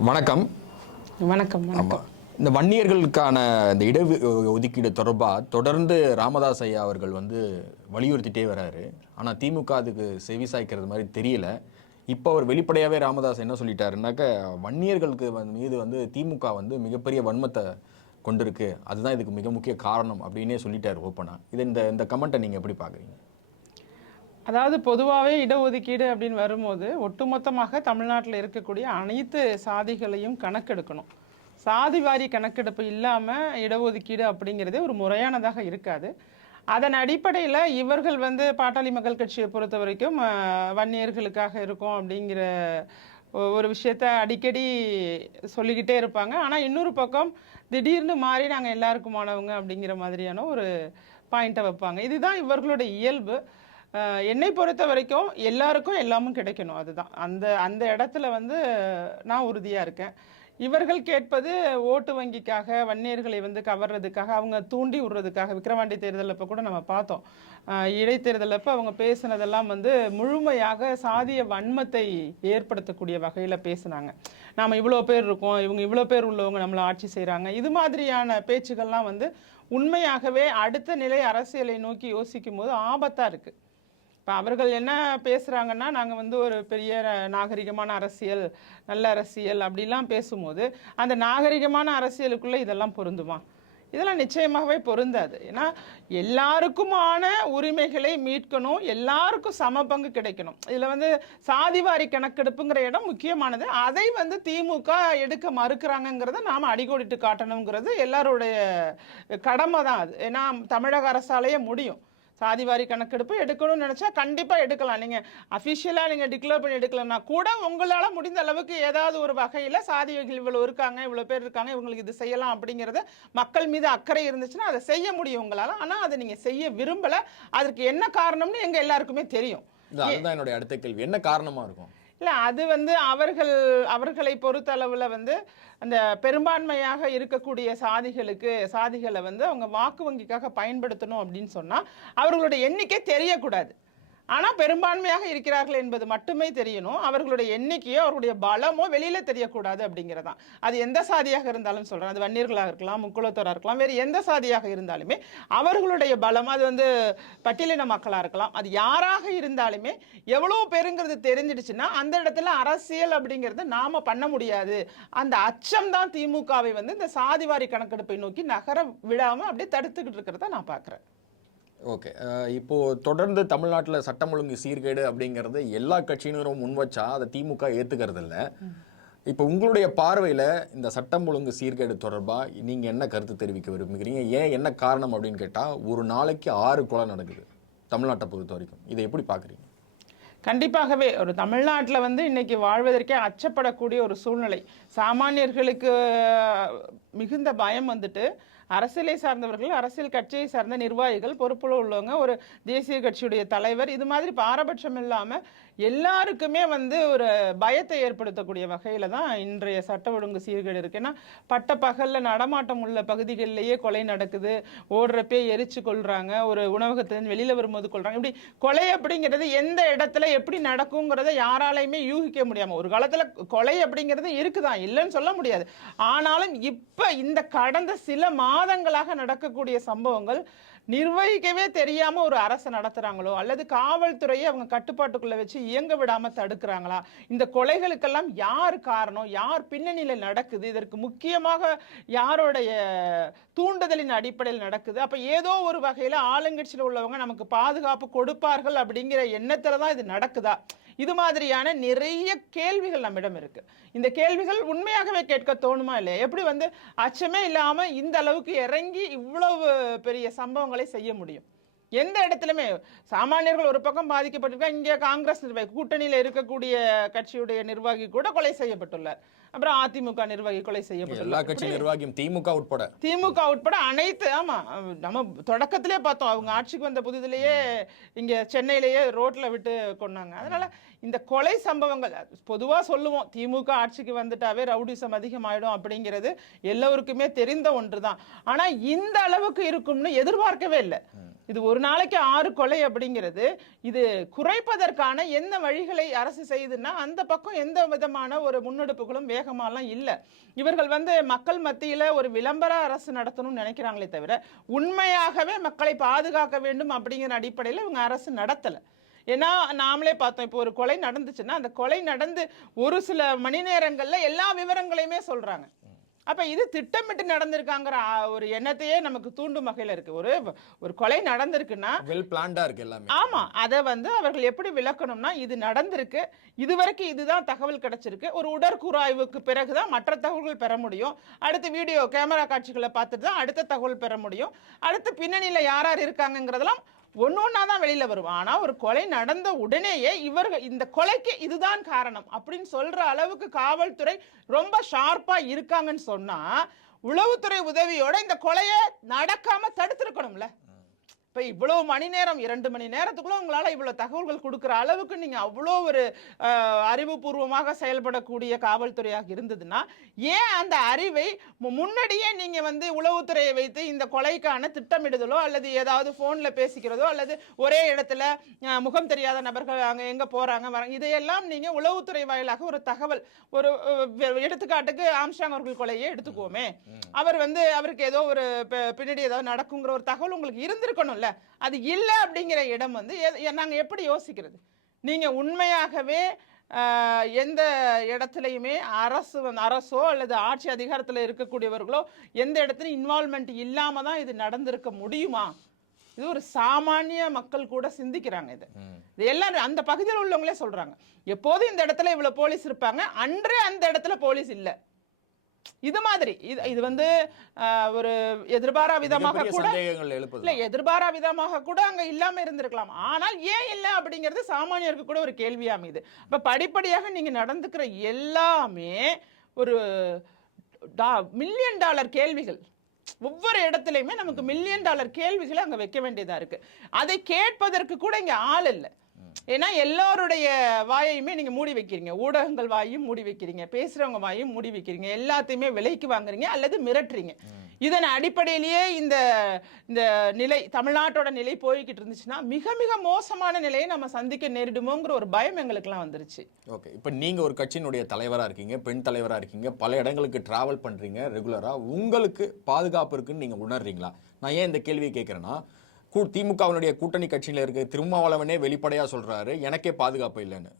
வணக்கம். வணக்கம். ஆமாம், இந்த வன்னியர்களுக்கான இந்த இட ஒதுக்கீடு தொடர்பாக தொடர்ந்து ராமதாஸ் ஐயா அவர்கள் வலியுறுத்திட்டே வராரு. ஆனால் திமுக அதுக்கு செவி சாய்க்கிறது மாதிரி தெரியல. இப்போ அவர் வெளிப்படையாகவே ராமதாஸ் என்ன சொல்லிட்டாருன்னாக்க, வன்னியர்களுக்கு மீது திமுக மிகப்பெரிய வன்மத்தை கொண்டிருக்கு, அதுதான் இதுக்கு மிக முக்கிய காரணம் அப்படின்னே சொல்லிட்டார் ஓப்பனாக. இது இந்த கமெண்ட்டை நீங்கள் எப்படி பார்க்குறீங்க? அதாவது பொதுவாகவே இடஒதுக்கீடு அப்படின்னு வரும்போது ஒட்டுமொத்தமாக தமிழ்நாட்டில் இருக்கக்கூடிய அனைத்து சாதிகளையும் கணக்கெடுக்கணும். சாதி வாரி கணக்கெடுப்பு இல்லாமல் இடஒதுக்கீடு அப்படிங்கிறதே ஒரு முறையானதாக இருக்காது. அதன் அடிப்படையில் இவர்கள் பாட்டாளி மக்கள் கட்சியை பொறுத்த வரைக்கும் வன்னியர்களுக்காக இருக்கும் அப்படிங்கிற ஒரு விஷயத்த அடிக்கடி சொல்லிக்கிட்டே இருப்பாங்க. ஆனால் இன்னொரு பக்கம் திடீர்னு மாறி நாங்கள் எல்லாருக்குமானவங்க அப்படிங்கிற மாதிரியான ஒரு பாயிண்ட்டை வைப்பாங்க. இதுதான் இவர்களுடைய இயல்பு. என்னை பொறுத்த வரைக்கும் எல்லாருக்கும் எல்லாமும் கிடைக்கணும், அதுதான் அந்த இடத்துல நான் உறுதியாக இருக்கேன். இவர்கள் கேட்பது ஓட்டு வங்கிக்காக, வன்னியர்களை கவர்றதுக்காக, அவங்க தூண்டி விடுறதுக்காக. விக்கிரவாண்டி தேர்தல் அப்போ கூட நம்ம பார்த்தோம், இடைத்தேர்தல் அப்போ அவங்க பேசுனதெல்லாம் முழுமையாக சாதிய வன்மத்தை ஏற்படுத்தக்கூடிய வகையில் பேசுனாங்க. நாம் இவ்வளோ பேர் இருக்கோம், இவங்க இவ்வளோ பேர் உள்ளவங்க நம்மளை ஆட்சி செய்கிறாங்க, இது மாதிரியான பேச்சுக்கள்லாம் உண்மையாகவே அடுத்த நிலை அரசியலை நோக்கி யோசிக்கும் போது ஆபத்தாக இருக்குது. இப்போ அவர்கள் என்ன பேசுகிறாங்கன்னா, நாங்கள் ஒரு பெரிய நாகரிகமான அரசியல், நல்ல அரசியல் அப்படிலாம் பேசும்போது அந்த நாகரிகமான அரசியலுக்குள்ளே இதெல்லாம் பொருந்துமா? இதெல்லாம் நிச்சயமாகவே பொருந்தாது. ஏன்னா எல்லாருக்குமான உரிமைகளை மீட்கணும், எல்லாருக்கும் சம பங்கு கிடைக்கணும். இதில் சாதிவாரி கணக்கெடுப்புங்கிற இடம் முக்கியமானது. அதை திமுக எடுக்க மறுக்கிறாங்கங்கிறத நாம் அடிக்கோடிட்டு காட்டணுங்கிறது எல்லாருடைய கடமை தான் அது. ஏன்னா தமிழக அரசாலேயே முடியும். சாதிவாரி கணக்கெடுப்பு எடுக்கணும்னு நினச்சா கண்டிப்பாக எடுக்கலாம். நீங்கள் அஃபிஷியலாக நீங்கள் டிக்ளேர் பண்ணி எடுக்கலன்னா கூட உங்களால் முடிந்த அளவுக்கு ஏதாவது ஒரு வகையில் சாதிகள் இவ்வளோ இருக்காங்க, இவ்வளோ பேர் இருக்காங்க, இவங்களுக்கு இது செய்யலாம் அப்படிங்கிறத மக்கள் மீது அக்கறை இருந்துச்சுன்னா அதை செய்ய முடியும் உங்களால். ஆனால் அதை நீங்கள் செய்ய விரும்பலை. அதற்கு என்ன காரணம்னு எங்கள் எல்லாருக்குமே தெரியும். அதுதான் என்னுடைய அடுத்த கேள்வி, என்ன காரணமாக இருக்கும்? இல்லை, அது அவர்களை பொறுத்தளவில் அந்த பெரும்பான்மையாக இருக்கக்கூடிய சாதிகளை அவங்க வாக்கு வங்கிக்காக பயன்படுத்தணும் அப்படின்னு சொன்னால் அவர்களுடைய எண்ணிக்கை தெரியக்கூடாது. ஆனால் பெரும்பான்மையாக இருக்கிறார்கள் என்பது மட்டுமே தெரியணும். அவர்களுடைய எண்ணிக்கையோ அவர்களுடைய பலமோ வெளியில் தெரியக்கூடாது அப்படிங்கிறதான். அது எந்த சாதியாக இருந்தாலும் சொல்கிறேன், அது வன்னியர்களாக இருக்கலாம், முக்குளத்தோராக இருக்கலாம், வேறு எந்த சாதியாக இருந்தாலுமே அவர்களுடைய பலம், அது பட்டியலின மக்களாக இருக்கலாம், அது யாராக இருந்தாலுமே எவ்வளோ பேருங்கிறது தெரிஞ்சிடுச்சுன்னா அந்த இடத்துல அரசியல் அப்படிங்கிறது நாம் பண்ண முடியாது. அந்த அச்சம் தான் திமுகவை இந்த சாதிவாரி கணக்கெடுப்பை நோக்கி நகர விடாமல் அப்படியே தடுத்துக்கிட்டு இருக்கிறத நான் பார்க்குறேன். ஓகே, இப்போது தொடர்ந்து தமிழ்நாட்டில் சட்டம் ஒழுங்கு சீர்கேடு அப்படிங்கிறது எல்லா கட்சியினரும் முன்வச்சா அதை திமுக ஏற்றுக்கிறது இல்லை. இப்போ உங்களுடைய பார்வையில் இந்த சட்டம் ஒழுங்கு சீர்கேடு தொடர்பாக நீங்கள் என்ன கருத்து தெரிவிக்க விரும்புகிறீங்க? ஏன், என்ன காரணம் அப்படின்னு கேட்டால், ஒரு நாளைக்கு 6 கொலை நடக்குது தமிழ்நாட்டை பொறுத்த வரைக்கும். இதை எப்படி பார்க்குறீங்க? கண்டிப்பாகவே ஒரு தமிழ்நாட்டில் இன்னைக்கு வாழ்வதற்கே அச்சப்படக்கூடிய ஒரு சூழ்நிலை. சாமானியர்களுக்கு மிகுந்த பயம் அரசியலை சார்ந்தவர்கள், அரசியல் கட்சியை சார்ந்த நிர்வாகிகள், பொறுப்புல உள்ளவங்க, ஒரு தேசிய கட்சியுடைய தலைவர், இது மாதிரி பாரபட்சம் இல்லாமல் எல்லாருக்குமே ஒரு பயத்தை ஏற்படுத்தக்கூடிய வகையில் தான் இன்றைய சட்ட ஒழுங்கு சீர்கேடு இருக்கு. ஏன்னா பட்ட பகலில் நடமாட்டம் உள்ள பகுதிகளிலேயே கொலை நடக்குது, ஓடுறப்பே எரிச்சு கொள்றாங்க, ஒரு உணவகத்திலிருந்து வெளியில் வரும்போது கொள்றாங்க. இப்படி கொலை அப்படிங்கிறது எந்த இடத்துல எப்படி நடக்குங்கிறத யாராலையுமே யூகிக்க முடியாமல், ஒரு காலத்தில் கொலை அப்படிங்கிறது இருக்குதான், இல்லைன்னு சொல்ல முடியாது. ஆனாலும் இப்போ இந்த கடந்த சில மாதங்களாக நடக்கக்கூடிய சம்பவங்கள் நிர்வகிக்கவே தெரியாம ஒரு அரசு நடத்துறாங்களோ அல்லது காவல்துறையை அவங்க கட்டுப்பாட்டுக்குள்ள வச்சு இயங்க விடாம தடுக்கிறாங்களா? இந்த கொலைகளுக்கெல்லாம் யார் காரணம், யார் பின்னணியில நடக்குது, இதற்கு முக்கியமாக யாருடைய தூண்டுதலின் அடிப்படையில் நடக்குது? அப்ப ஏதோ ஒரு வகையில ஆளுங்கட்சியில் உள்ளவங்க நமக்கு பாதுகாப்பு கொடுப்பார்கள் அப்படிங்கிற எண்ணத்துல தான் இது நடக்குதா? இது மாதிரியான நிறைய கேள்விகள் நம்மிடம் இருக்கு. இந்த கேள்விகள் உண்மையாகவே கேட்க தோணுமா இல்லையா? எப்படி அச்சமே இல்லாம இந்த அளவுக்கு இறங்கி இவ்வளவு பெரிய சம்பவங்களை செய்ய முடியும்? எந்த இடத்துலயுமே சாமானியர்கள் ஒரு பக்கம் பாதிக்கப்பட்டிருக்காங்க. இங்கே காங்கிரஸ் நிர்வாகி, கூட்டணியில் இருக்கக்கூடிய கட்சியுடைய நிர்வாகி கூட கொலை செய்யப்பட்டுள்ளார். அப்புறம் அதிமுக நிர்வாகி கொலை செய்யப்பட்டுள்ளார். திமுக உட்பட அனைத்து, ஆமா, நம்ம தொடக்கத்திலே பார்த்தோம், அவங்க ஆட்சிக்கு வந்த புதிதிலேயே இங்க சென்னையிலேயே ரோட்ல விட்டு கொண்டாங்க. அதனால இந்த கொலை சம்பவங்கள் பொதுவாக சொல்லுவோம், திமுக ஆட்சிக்கு வந்துட்டாவே ரவுடிசம் அதிகமாயிடும் அப்படிங்கிறது எல்லோருக்குமே தெரிந்த ஒன்று தான். ஆனா இந்த அளவுக்கு இருக்கும்னு எதிர்பார்க்கவே இல்லை. இது ஒரு நாளைக்கு 6 கொலை அப்படிங்கிறது இது குறைப்பதற்கான என்ன வழிகளை அரசு செய்யுதுன்னா அந்த பக்கம் எந்த விதமான ஒரு முன்னெடுப்புகளும் வேகமாலாம் இல்லை. இவர்கள் வந்து மக்கள் மத்தியில் ஒரு விளம்பர அரசு நடத்தணும்னு நினைக்கிறாங்களே தவிர உண்மையாகவே மக்களை பாதுகாக்க வேண்டும் அப்படிங்கிற அடிப்படையில் இவங்க அரசு நடத்தலை. ஏன்னா நாமளே பார்த்தோம், இப்போ ஒரு கொலை நடந்துச்சுன்னா அந்த கொலை நடந்து ஒரு சில மணி நேரங்கள்ல எல்லா விவரங்களையுமே சொல்றாங்க. அப்ப இது திட்டமிட்டு நடந்திருக்காங்கிற ஒரு எண்ணத்தையே நமக்கு தூண்டும் வகையில இருக்கு. ஒரு கொலை நடந்திருக்குன்னா வெல் பிளான்டா இருக்கு எல்லாமே. ஆமா, அதை வந்து அவர்கள் எப்படி விளக்கணும்னா இது நடந்திருக்கு, இதுவரைக்கும் இதுதான் தகவல் கிடைச்சிருக்கு, ஒரு உடற்கூறாய்வுக்கு பிறகுதான் மற்ற தகவல்கள் பெற முடியும், அடுத்து வீடியோ கேமரா காட்சிகளை பார்த்துட்டு தான் அடுத்த தகவல் பெற முடியும், அடுத்து பின்னணியில யார் யார் இருக்காங்கிறதெல்லாம் ஒன்னொன்னா தான் வெளியில வரும். ஆனா ஒரு கொலை நடந்த உடனேயே இவர்கள் இந்த கொலைக்கு இதுதான் காரணம் அப்படின்னு சொல்ற அளவுக்கு காவல்துறை ரொம்ப ஷார்ப்பா இருக்காங்கன்னு சொன்னா உளவுத்துறை உதவியோட இந்த கொலையை நடக்காம தடுத்திருக்கணும்ல. இப்போ இவ்வளவு மணி நேரம் 2 மணி நேரத்துக்குள்ள உங்களால் இவ்வளோ தகவல்கள் கொடுக்குற அளவுக்கு நீங்கள் அவ்வளோ ஒரு அறிவுபூர்வமாக செயல்படக்கூடிய காவல்துறையாக இருந்ததுன்னா ஏன் அந்த அறிவை முன்னாடியே நீங்கள் வந்து உளவுத்துறையை வைத்து இந்த கொலைக்கான திட்டமிடுதலோ அல்லது ஏதாவது ஃபோனில் பேசிக்கிறதோ அல்லது ஒரே இடத்துல முகம் தெரியாத நபர்கள் அங்கே எங்கே போகிறாங்க வராங்க இதையெல்லாம் நீங்கள் உளவுத்துறை வாயிலாக ஒரு தகவல் ஒரு எடுத்துக்காட்டுக்கு ஆம்ஸ்ட்ராங் அவர்கள் கொலையே எடுத்துக்குவோமே, அவர் வந்து அவருக்கு ஏதோ ஒரு பின்னாடி ஏதாவது நடக்குங்கிற ஒரு தகவல் உங்களுக்கு இருந்திருக்கணும். அது இல்ல அப்படிங்கிற இடம் வந்து நாங்க எப்படி யோசிக்கிறது? நீங்க உண்மையாகவே எந்த இடத்துலையுமே அரசோ அல்லது ஆட்சி அதிகாரத்தில் இருக்கக்கூடியவர்களோ எந்த இடத்துலையும் இன்வால்மெண்ட் இல்லாம தான் இது நடந்திருக்க முடியுமா? இது ஒரு சாமானிய மக்கள் கூட சிந்திக்கிறாங்க. இது எல்லாரும் அந்த பகுதியில் உள்ளவங்களே சொல்றாங்க, எப்போதும் இந்த இடத்துல இவ்வளவு போலீஸ் இருப்பாங்க, அன்றே அந்த இடத்துல போலீஸ் இல்லை. இது மாதிரி இது வந்து ஒரு எதிர்பாரா விதமாக கூட இல்ல, எதிர்பாரா விதமாக கூட அங்க இல்லாம இருந்திருக்கலாம். ஆனால் ஏன் இல்லை அப்படிங்கிறது சாமானியருக்கு கூட ஒரு கேள்வியா அமையுது. அப்ப படிப்படியாக நீங்க நடந்துக்கிற எல்லாமே ஒரு $1 மில்லியன் கேள்விகள். ஒவ்வொரு இடத்துலையுமே நமக்கு $1 மில்லியன் கேள்விகளை அங்க வைக்க வேண்டியதா இருக்கு. அதை கேட்பதற்கு கூட இங்க ஆள் இல்லை. ஏன்னா எல்லாருடைய வாயையுமே நீங்க மூடி வைக்கிறீங்க, ஊடகங்கள் வாயும் மூடி வைக்கிறீங்க, பேசுறவங்க வாயும் மூடி வைக்கிறீங்க, எல்லாத்தையுமே விலைக்கு வாங்குறீங்க அல்லது மிரட்டுறீங்க. இதன் அடிப்படையிலேயே இந்த நிலை தமிழ்நாட்டோட நிலை போய்கிட்டு இருந்துச்சுன்னா மிக மிக மோசமான நிலையை நம்ம சந்திக்க நேரிடுமோங்கிற ஒரு பயம் எங்களுக்குலாம் வந்துருச்சு. ஓகே, இப்போ நீங்க ஒரு கட்சியினுடைய தலைவரா இருக்கீங்க, பெண் தலைவரா இருக்கீங்க, பல இடங்களுக்கு டிராவல் பண்றீங்க ரெகுலரா, உங்களுக்கு பாதுகாப்பு இருக்குன்னு நீங்க உணர்றீங்களா? நான் ஏன் இந்த கேள்வியை கேட்கறேன்னா, திமுகவினுடைய கூட்டணி கட்சியில இருக்க திருமாவளவனே வெளிப்படையா சொல்றாரு எனக்கே பாதுகாப்பு இல்லைன்னு.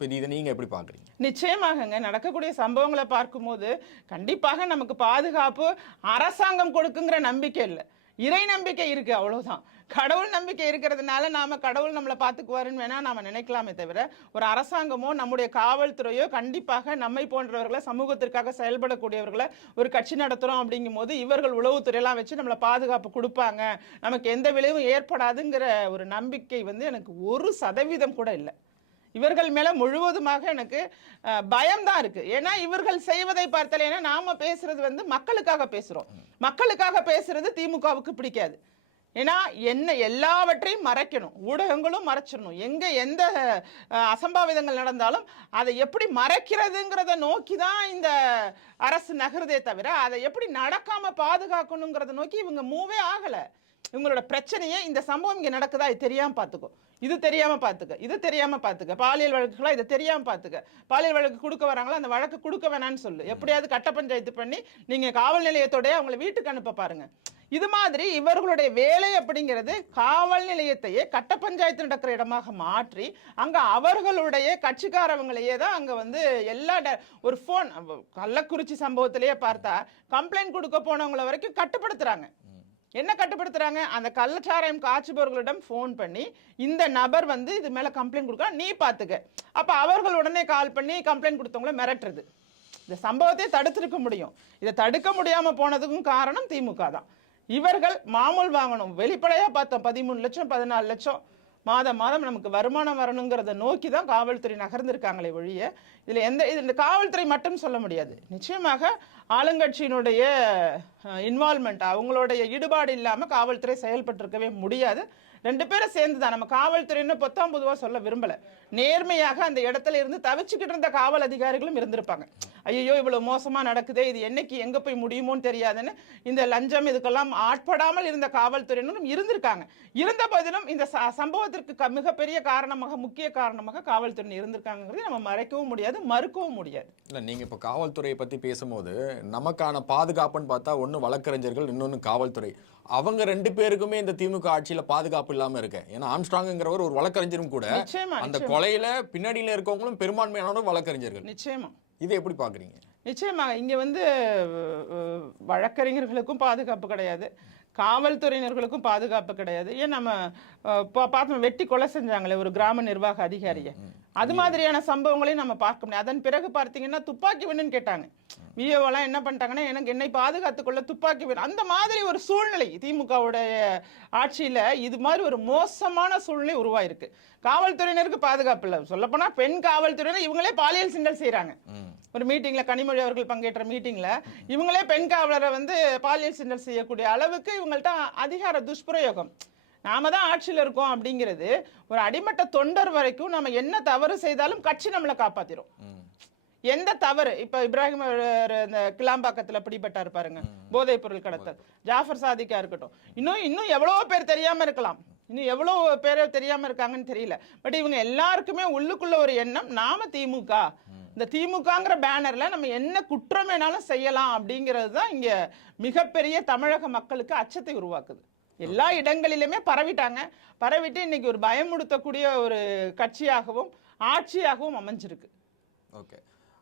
இதை நீங்க எப்படி பாக்குறீங்க? நிச்சயமாகங்க, நடக்கக்கூடிய சம்பவங்களை பார்க்கும்போது கண்டிப்பாக நமக்கு பாதுகாப்பு அரசாங்கம் கொடுக்குங்கிற நம்பிக்கை இல்லை, இறை நம்பிக்கை இருக்கு, அவ்வளவுதான். கடவுள் நம்பிக்கை இருக்கிறதுனால நாம கடவுள் நம்மளை பார்த்துக்குவாருன்னு வேணா நாம நினைக்கலாமே தவிர ஒரு அரசாங்கமோ நம்முடைய காவல்துறையோ கண்டிப்பாக நம்மை போன்றவர்களை சமூகத்திற்காக செயல்படக்கூடியவர்களை ஒரு கட்சி நடத்துறோம் அப்படிங்கும் போது இவர்கள் உளவுத்துறையெல்லாம் வச்சு நம்மளை பாதுகாப்பு கொடுப்பாங்க, நமக்கு எந்த விளைவும் ஏற்படாதுங்கிற ஒரு நம்பிக்கை வந்து எனக்கு 1% கூட இல்லை. இவர்கள் மேல முழுவதுமாக எனக்கு பயம்தான் இருக்கு. ஏன்னா இவர்கள் செய்வதை பார்த்தாலே, ஏன்னா நாம பேசுறது வந்து மக்களுக்காக பேசுறோம், மக்களுக்காக பேசுறது திமுகவுக்கு பிடிக்காது. ஏன்னா என்ன எல்லாவற்றையும் மறைக்கணும், ஊடகங்களும் மறைச்சிடணும், எங்க எந்த அசம்பாவிதங்கள் நடந்தாலும் அதை எப்படி மறைக்கிறதுங்கிறத நோக்கி தான் இந்த அரசு நகருதே தவிர அதை எப்படி நடக்காம பாதுகாக்கணுங்கிறத நோக்கி இவங்க மூவே ஆகல. இவங்களோட பிரச்சனையே இந்த சம்பவம் இங்க நடக்குதா, இது தெரியாம பாத்துக்கோ, இது தெரியாம பாத்துக்க, இது தெரியாம பாத்துக்க, பாலியல் வழக்குகளா இதை தெரியாம பாத்துக்க, பாலியல் வழக்கு கொடுக்க வராங்களா அந்த வழக்கு கொடுக்க வேணான்னு சொல்லு, எப்படியாவது கட்ட பஞ்சாயத்து பண்ணி நீங்க காவல் நிலையத்தோட அவங்களை வீட்டுக்கு அனுப்ப பாருங்க. இது மாதிரி இவர்களுடைய வேலை அப்படிங்கிறது காவல் நிலையத்தையே கட்ட பஞ்சாயத்து நடக்கிற இடமாக மாற்றி அங்க அவர்களுடைய கட்சிக்காரவங்களையே தான் அங்க வந்து எல்லா ஒரு போன், கள்ளக்குறிச்சி சம்பவத்திலேயே பார்த்தா கம்ப்ளைண்ட் கொடுக்க போனவங்களை வரைக்கும் கட்டுப்படுத்துறாங்க. என்ன கட்டுப்படுத்துறாங்க? அந்த கள்ளச்சாராயம் காய்ச்சுபவர்களிடம் ஃபோன் பண்ணி இந்த நபர் வந்து இது மேல கம்ப்ளைண்ட் கொடுக்க நீ பாத்துக்க, அப்ப அவர்கள் உடனே கால் பண்ணி கம்ப்ளைண்ட் கொடுத்தவங்கள மிரட்டுறது. இந்த சம்பவத்தை தடுத்திருக்க முடியும், இதை தடுக்க முடியாம போனதுக்கும் காரணம் திமுக தான். இவர்கள் மாமூல் வாங்கணும், வெளிப்படையா பார்த்தோம் 13 லட்சம் 14 லட்சம் மாதம் நமக்கு வருமானம் வரணுங்கிறத நோக்கி தான் காவல்துறை நகர்ந்திருக்காங்களே ஒழிய இந்த காவல்துறை மட்டும் சொல்ல முடியாது. நிச்சயமாக ஆளுங்கட்சியினுடைய இன்வால்மெண்ட், அவங்களுடைய ஈடுபாடு இல்லாம காவல்துறை செயல்பட்டிருக்கவே முடியாது. ரெண்டு பேரும் சேர்ந்து தான். நம்ம காவல்துறைன்னு பொத்தாம் பொதுவாக சொல்ல விரும்பல. நேர்மையாக அந்த இடத்துல இருந்து தவிச்சுக்கிட்டு இருந்த காவல் அதிகாரிகளும் இருந்திருப்பாங்க. ஐயோ இவ்வளவு மோசமா நடக்குதே, இது என்னைக்கு எங்க போய் முடியுமோன்னு தெரியாதுன்னு இந்த லஞ்சம் இதுக்கெல்லாம் ஆட்படாமல் இருந்த காவல்துறையினரும் இருந்திருக்காங்க. இருந்த போதிலும் இந்த சம்பவத்திற்கு மிகப்பெரிய காரணமாக, முக்கிய காரணமாக காவல்துறை இருந்திருக்காங்கிறது நம்ம மறைக்கவும் முடியாது, மறுக்கவும் முடியாது. இல்லை, நீங்கள் இப்போ காவல்துறையை பற்றி பேசும்போது நமக்கான பாதுகாப்புன்னு பார்த்தா ஒன்று வழக்கறிஞர்கள், இன்னொன்று காவல்துறை. அவங்க ரெண்டு பேருக்குமே இந்த திமுக ஆட்சியில பாதுகாப்பு இல்லாம இருக்கு. ஏன்னா ஆம்ஸ்ட்ராங்கிறவர் ஒரு வழக்கறிஞரும் கூட. அந்த கொலையில பின்னாடியில இருக்கவங்களும் பெரும்பான்மையானவரும் வழக்கறிஞர்கள். நிச்சயமா இதை எப்படி பாக்குறீங்க? நிச்சயமாக இங்க வழக்கறிஞர்களுக்கும் பாதுகாப்பு கிடையாது, காவல்துறையினர்களுக்கும் பாதுகாப்பு கிடையாது. ஏன் நம்ம பார்த்தோம், வெட்டி கொலை செஞ்சாங்களே ஒரு கிராம நிர்வாக அதிகாரிய, அது மாதிரியான சம்பவங்களையும் நம்ம பார்க்க முடியாது. அதன் பிறகு பார்த்தீங்கன்னா துப்பாக்கி வேணும்னு கேட்டாங்க. விஓலாம் என்ன பண்ணிட்டாங்கன்னா, என்னை பாதுகாத்துக்கொள்ள துப்பாக்கி வேணும். அந்த மாதிரி ஒரு சூழ்நிலை திமுகவுடைய ஆட்சியில இது மாதிரி ஒரு மோசமான சூழ்நிலை உருவாயிருக்கு. காவல்துறையினருக்கு பாதுகாப்பு இல்லை. சொல்லப்போனா பெண் காவல்துறையினர் இவங்களே பாலியல் சிண்டல் செய்யறாங்க. ஒரு மீட்டிங்ல, கனிமொழி அவர்கள் பங்கேற்ற மீட்டிங்ல இவங்களே பெண் காவலரை பாலியல் சிண்டல் செய்யக்கூடிய அளவுக்கு இவங்கள்ட்ட அதிகார துஷ்பிரயோகம். நாம தான் ஆட்சியில் இருக்கோம் அப்படிங்கிறது, ஒரு அடிமட்ட தொண்டர் வரைக்கும் நம்ம என்ன தவறு செய்தாலும் கட்சி நம்மளை காப்பாத்திரும். எந்த தவறு, இப்ப இப்ராஹிம் இந்த கிளாம்பாக்கத்துல பிடிபட்டாரு பாருங்க, போதைப் பொருள் கடத்தல், ஜாஃபர் சாதிக்கா இருக்கட்டும், இன்னும் எவ்வளவோ பேர் தெரியாம இருக்கலாம், இன்னும் எவ்வளவு பேர் தெரியாம இருக்காங்கன்னு தெரியல. பட் இவங்க எல்லாருக்குமே உள்ளுக்குள்ள ஒரு எண்ணம், நாம திமுக, இந்த திமுகங்கிற பேனர்ல நம்ம என்ன குற்றம் வேணாலும் செய்யலாம் அப்படிங்கிறது தான் இங்க மிகப்பெரிய தமிழக மக்களுக்கு அச்சத்தை உருவாக்குது. எல்லா இடங்களிலுமே பரவிட்டு இன்னைக்கு ஒரு பயமுடுத்தக்கூடிய ஒரு கட்சியாகவும் ஆட்சியாகவும் அமைஞ்சிருக்கு. ஓகே,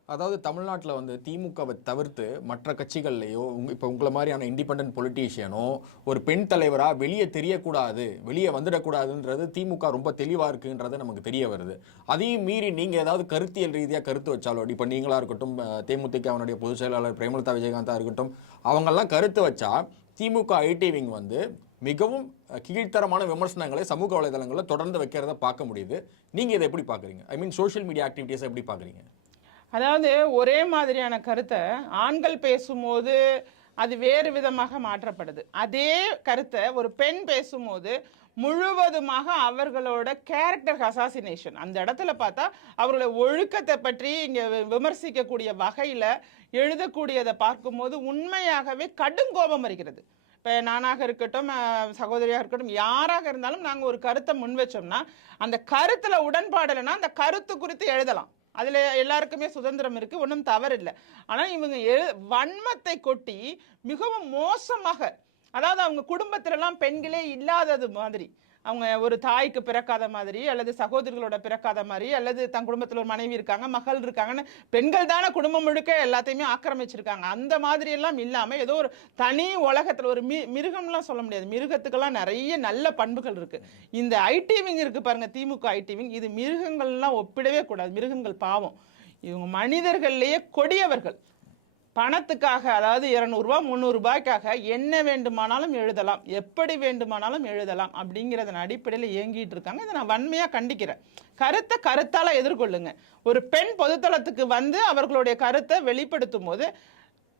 அதாவது தமிழ்நாட்டில் திமுகவை தவிர்த்து மற்ற கட்சிகள்லையோ இப்போ உங்களை மாதிரியான இண்டிபெண்டன்ட் பொலிட்டீஷியனோ ஒரு பெண் தலைவராக வெளியே தெரியக்கூடாது, வெளியே வந்துடக்கூடாதுன்றது திமுக ரொம்ப தெளிவாக இருக்குன்றது நமக்கு தெரிய வருது. அதையும் மீறி நீங்கள் ஏதாவது கருத்தியல் ரீதியாக கருத்து வச்சாலோ, இப்போ நீங்களாக இருக்கட்டும், தேமுதிக அவனுடைய பொதுச் செயலாளர் பிரேமலதா விஜயகாந்தா இருக்கட்டும், அவங்கெல்லாம் கருத்து வச்சா திமுக ஐடி விங் மிகவும் கீழ்த்தரமான விமர்சனங்களை சமூக வலைதளங்களில் தொடர்ந்து வைக்கிறத பார்க்க முடியுது. நீங்கள் இதை எப்படி பார்க்குறீங்க? ஐ மீன் சோஷியல் மீடியா ஆக்டிவிட்டீஸை எப்படி பார்க்குறீங்க? அதாவது ஒரே மாதிரியான கருத்தை ஆண்கள் பேசும்போது அது வேறு விதமாக மாற்றப்படுது. அதே கருத்தை ஒரு பெண் பேசும்போது முழுவதுமாக அவர்களோட கேரக்டர் அசாசினேஷன், அந்த இடத்துல பார்த்தா அவர்களோட ஒழுக்கத்தை பற்றி இங்கே விமர்சிக்கக்கூடிய வகையில் எழுதக்கூடியதை பார்க்கும்போது உண்மையாகவே கடும் கோபம் வருகிறது. இப்போ நானாக இருக்கட்டும், சகோதரியாக இருக்கட்டும், யாராக இருந்தாலும் நாங்கள் ஒரு கருத்தை முன் வச்சோம்னா அந்த கருத்தில் உடன்பாடு இல்லைன்னா அந்த கருத்து குறித்து எழுதலாம், அதில் எல்லாருக்குமே சுதந்திரம் இருக்குது, ஒன்றும் தவறு இல்லை. ஆனால் இவங்க வன்மத்தை கொட்டி மிகவும் மோசமாக, அதாவது அவங்க குடும்பத்திலலாம் பெண்களே இல்லாதது மாதிரி, அவங்க ஒரு தாய்க்கு பிறக்காத மாதிரி, அல்லது சகோதரிகளோட பிறக்காத மாதிரி, அல்லது தன் குடும்பத்தில் ஒரு மனைவி இருக்காங்க, மகள் இருக்காங்கன்னு பெண்கள் தானே குடும்பம் முழுக்க எல்லாத்தையுமே ஆக்கிரமிச்சிருக்காங்க. அந்த மாதிரி எல்லாம் இல்லாமல் ஏதோ ஒரு தனி உலகத்தில் ஒரு மிருகம்லாம் சொல்ல முடியாது, மிருகத்துக்கெல்லாம் நிறைய நல்ல பண்புகள் இருக்கு. இந்த ஐடி விங் இருக்கு பாருங்க, திமுக ஐடி விங், இது மிருகங்கள்லாம் ஒப்பிடவே கூடாது. மிருகங்கள் பாவம், இவங்க மனிதர்கள்லேயே கொடியவர்கள். பணத்துக்காக, அதாவது 200 ரூபாய் 300 ரூபாய்க்காக என்ன வேண்டுமானாலும் எழுதலாம், எப்படி வேண்டுமானாலும் எழுதலாம் அப்படிங்கிறதன் அடிப்படையில் இயங்கிட்டு இருக்காங்க. இதை நான் வன்மையாக கண்டிக்கிறேன். கருத்தால எதிர்கொள்ளுங்க. ஒரு பெண் பொதுத்தளத்துக்கு அவர்களுடைய கருத்தை வெளிப்படுத்தும் போது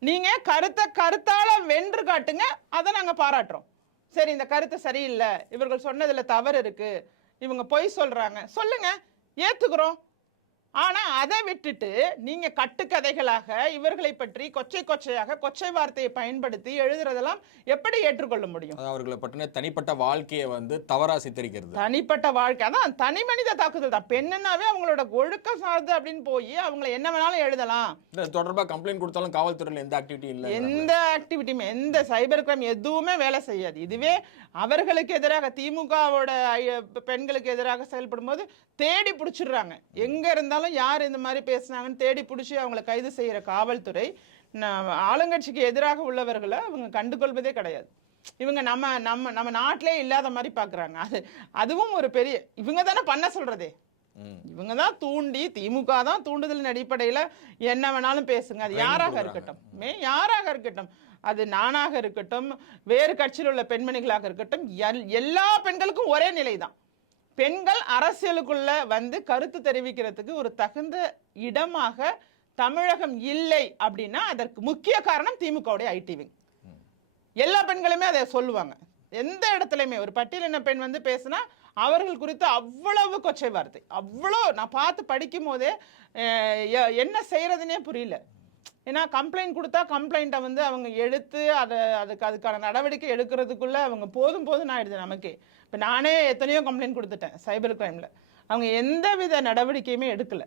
நீங்க கருத்தால வென்று காட்டுங்க, அதை நாங்கள் பாராட்டுறோம். சரி, இந்த கருத்து சரியில்லை, இவர்கள் சொன்னதுல தவறு இருக்கு, இவங்க பொய் சொல்றாங்க, சொல்லுங்க, ஏத்துக்கிறோம். ஆனா அதை விட்டுட்டு நீங்க கட்டுக்கதைகளாக இவர்களை பற்றி கொச்சை வார்த்தையை பயன்படுத்தி எழுதுறதெல்லாம் எப்படி ஏற்றுக்கொள்ள முடியும்? அவர்களை பற்றின தனிப்பட்ட வாழ்க்கையை தவறா சித்தரிக்கிறது. தனிப்பட்ட வாழ்க்கை அதான் தனி மனித தாக்குதல் தான். பெண்ணுனாவே அவங்களோட ஒழுக்கம் சார்ந்து அப்படின்னு போய் அவங்களை என்ன வேணாலும் எழுதலாம். தொடர்பாக கம்ப்ளைண்ட் கொடுத்தாலும் காவல்துறையில் எந்த ஆக்டிவிட்டி இல்லை, எந்த ஆக்டிவிட்டியுமே, எந்த சைபர் கிரைம் எதுவுமே வேலை செய்யாது. இதுவே அவர்களுக்கு எதிராக, திமுகவோட பெண்களுக்கு எதிராக செயல்படும் போது தேடி பிடிச்சிடுறாங்க. எங்க இருந்தாலும் யார் இந்த மாதிரி பேசினாங்கன்னு தேடி பிடிச்சி அவங்களை கைது செய்யற காவல்துறை ஆளுங்கட்சிக்கு எதிராக உள்ளவர்களை அவங்க கண்டுகொள்வதே கிடையாது. இவங்க நம்ம நாட்டிலே இல்லாத மாதிரி பாக்குறாங்க. அதுவும் ஒரு பெரிய, இவங்க தானே பண்ண சொல்றதே, இவங்க தான் தூண்டி, திமுக தான் தூண்டுதலின் அடிப்படையில என்ன வேணாலும் பேசுங்க. அது யாராக இருக்கட்டும், அது நானாக இருக்கட்டும், வேறு கட்சியில் உள்ள பெண்மணிகளாக இருக்கட்டும், எல்லா பெண்களுக்கும் ஒரே நிலை தான். பெண்கள் அரசியலுக்குள்ள வந்து கருத்து தெரிவிக்கிறதுக்கு ஒரு தகுந்த இடமாக தமிழகம் இல்லை அப்படின்னா அதற்கு முக்கிய காரணம் திமுகவுடைய ஐடி விங். எல்லா பெண்களுமே அதை சொல்லுவாங்க. எந்த இடத்துலையுமே ஒரு பட்டியலின பெண் வந்து பேசினா அவர்கள் குறித்து அவ்வளவு கொச்சை வார்த்தை, அவ்வளோ நான் பார்த்து படிக்கும் போதே என்ன செய்யறதுனே புரியல. ஏன்னா கம்ப்ளைண்ட் கொடுத்தா கம்ப்ளைண்ட்டை வந்து அவங்க எடுத்து அதுக்கான நடவடிக்கை எடுக்கிறதுக்குள்ள அவங்க போதும் ஆயிடுது நமக்கே. இப்போ நானே எத்தனையோ கம்ப்ளைண்ட் கொடுத்துட்டேன் சைபர் கிரைமில், அவங்க எந்த வித நடவடிக்கையுமே எடுக்கல.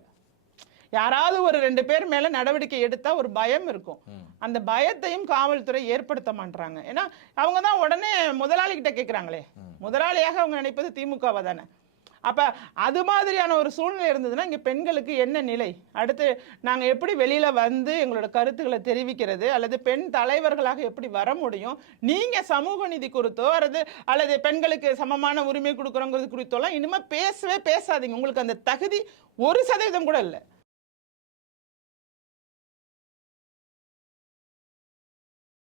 யாராவது ஒரு 2 பேர் மேல நடவடிக்கை எடுத்தா ஒரு பயம் இருக்கும், அந்த பயத்தையும் காவல்துறை ஏற்படுத்த மாட்டாங்க. ஏன்னா அவங்க தான் உடனே முதலாளி கிட்ட கேட்குறாங்களே, முதலாளியாக அவங்க நினைப்பது திமுகவை தானே. அப்ப அது மாதிரியான ஒரு சூழ்நிலை இருந்ததுன்னா இங்க பெண்களுக்கு என்ன நிலை, அடுத்து நாங்க எப்படி வெளியில வந்து எங்களோட கருத்துக்களை தெரிவிக்கிறது, அல்லது பெண் தலைவர்களாக எப்படி வர முடியும்? நீங்க சமூக நீதி குறித்தோ அல்லது பெண்களுக்கு சமமான உரிமை கொடுக்குறோங்கிறது குறித்தோலாம் இனிமே பேசவே பேசாதீங்க. உங்களுக்கு அந்த தகுதி 1% கூட இல்லை.